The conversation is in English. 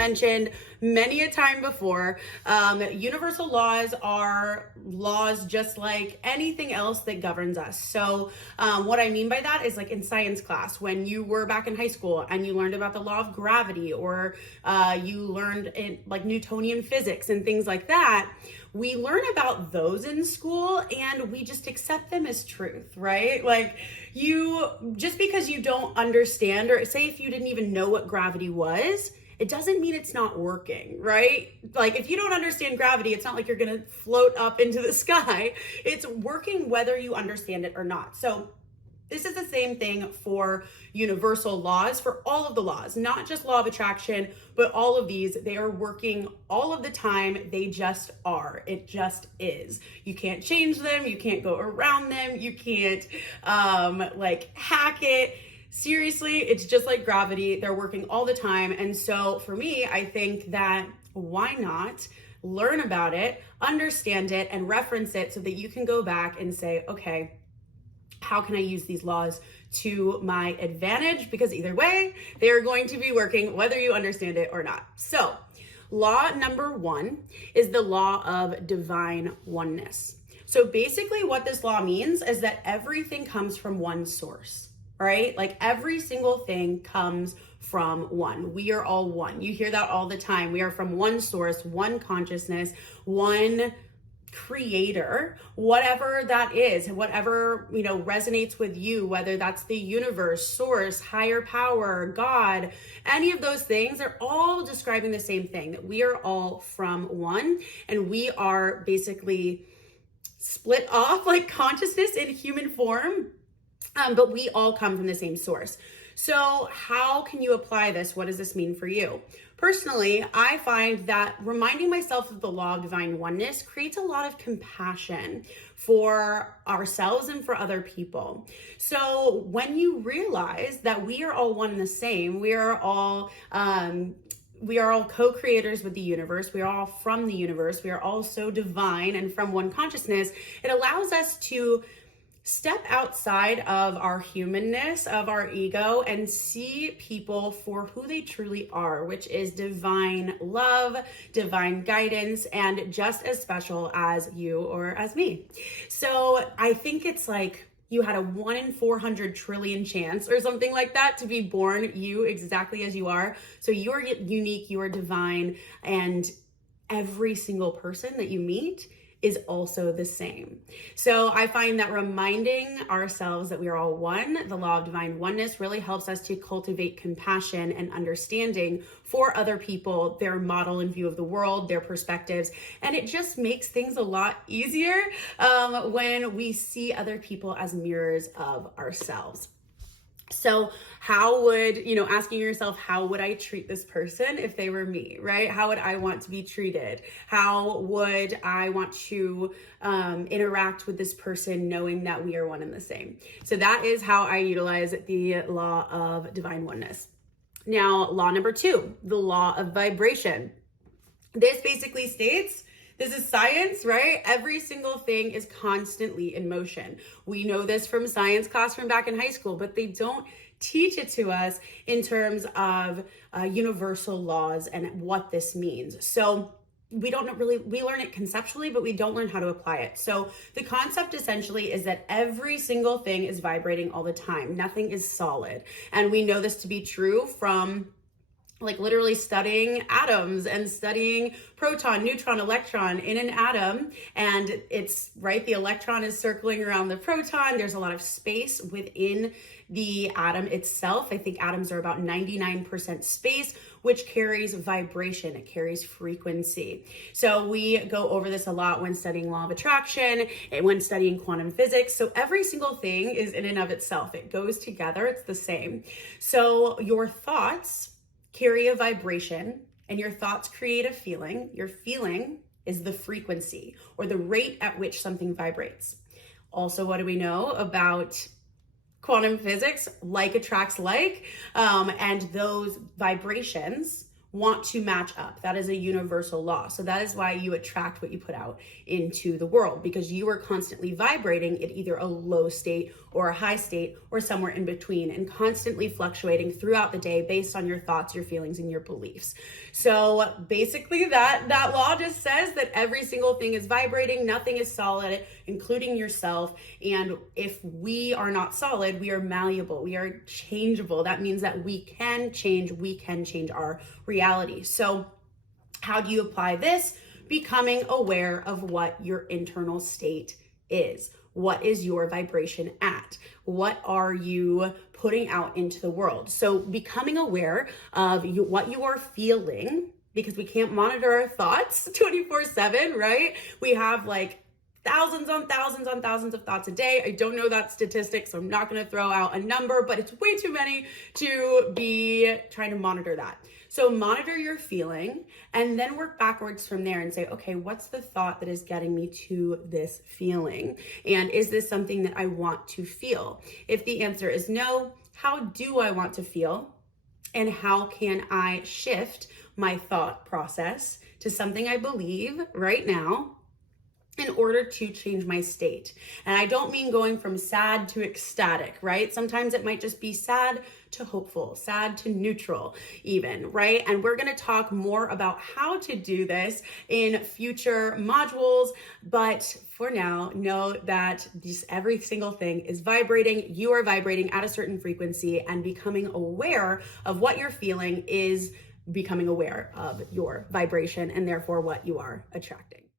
mentioned many a time before, universal laws are laws just like anything else that governs us. So what I mean by that is like in science class, when you were back in high school and you learned about the law of gravity, or you learned in like Newtonian physics and things like that. We learn about those in school and we just accept them as truth, right? Like just because you don't understand, or say if you didn't even know what gravity was, it doesn't mean it's not working, right? Like if you don't understand gravity, it's not like you're gonna float up into the sky. It's working whether you understand it or not. So this is the same thing for universal laws, for all of the laws, not just law of attraction, but all of these. They are working all of the time. They just are. It just is. You can't change them. You can't go around them. You can't like hack it. Seriously, it's just like gravity. They're working all the time. And so for me, I think that why not learn about it, understand it, and reference it so that you can go back and say, okay, how can I use these laws to my advantage? Because either way, they are going to be working whether you understand it or not. So law number 1 is the law of divine oneness. So basically what this law means is that everything comes from one source, right? Like every single thing comes from one. We are all one. You hear that all the time. We are from one source, one consciousness, one creator, whatever that is, whatever, resonates with you, whether that's the universe, source, higher power, God, any of those things are all describing the same thing, that we are all from one, and we are basically split off like consciousness in human form, but we all come from the same source. So how can you apply this? What does this mean for you? Personally, I find that reminding myself of the law of divine oneness creates a lot of compassion for ourselves and for other people. So when you realize that we are all one and the same, we are all co-creators with the universe. We are all from the universe. We are all so divine and from one consciousness. It allows us to step outside of our humanness, of our ego, and see people for who they truly are, which is divine love, divine guidance, and just as special as you or as me. So I think it's like you had a 1 in 400 trillion chance or something like that to be born you exactly as you are. So you are unique, you are divine, and every single person that you meet is also the same. So I find that reminding ourselves that we are all one, the law of divine oneness, really helps us to cultivate compassion and understanding for other people, their model and view of the world, their perspectives. And it just makes things a lot easier when we see other people as mirrors of ourselves. So how would, asking yourself, how would I treat this person if they were me, right? How would I want to be treated? How would I want to interact with this person knowing that we are one and the same? So that is how I utilize the law of divine oneness. Now, law number 2, the law of vibration. This basically states, this is science, right? Every single thing is constantly in motion. We know this from science class from back in high school, but they don't teach it to us in terms of universal laws and what this means. So we learn it conceptually, but we don't learn how to apply it. So the concept essentially is that every single thing is vibrating all the time. Nothing is solid. And we know this to be true from like literally studying atoms and studying proton, neutron, electron in an atom. And it's right, the electron is circling around the proton. There's a lot of space within the atom itself. I think atoms are about 99% space, which carries vibration. It carries frequency. So we go over this a lot when studying law of attraction and when studying quantum physics. So every single thing is in and of itself. It goes together. It's the same. So your thoughts carry a vibration, and your thoughts create a feeling. Your feeling is the frequency or the rate at which something vibrates. Also, what do we know about quantum physics? Like attracts like, and those vibrations want to match up. That is a universal law. So that is why you attract what you put out into the world, because you are constantly vibrating at either a low state or a high state or somewhere in between, and constantly fluctuating throughout the day based on your thoughts, your feelings, and your beliefs. So basically that law just says that every single thing is vibrating, nothing is solid, including yourself. And if we are not solid, we are malleable, we are changeable. That means that we can change our reality. So how do you apply this? Becoming aware of what your internal state is. What is your vibration at? What are you putting out into the world? So becoming aware of what you are feeling, because we can't monitor our thoughts 24/7, right? We have like thousands on thousands on thousands of thoughts a day. I don't know that statistic, so I'm not going to throw out a number, but it's way too many to be trying to monitor that. So monitor your feeling and then work backwards from there and say, okay, what's the thought that is getting me to this feeling? And is this something that I want to feel? If the answer is no, how do I want to feel? And how can I shift my thought process to something I believe right now in order to change my state? And I don't mean going from sad to ecstatic, right? Sometimes it might just be sad to hopeful, sad to neutral even, right? And we're going to talk more about how to do this in future modules. But for now, know that just every single thing is vibrating. You are vibrating at a certain frequency, and becoming aware of what you're feeling is becoming aware of your vibration and therefore what you are attracting.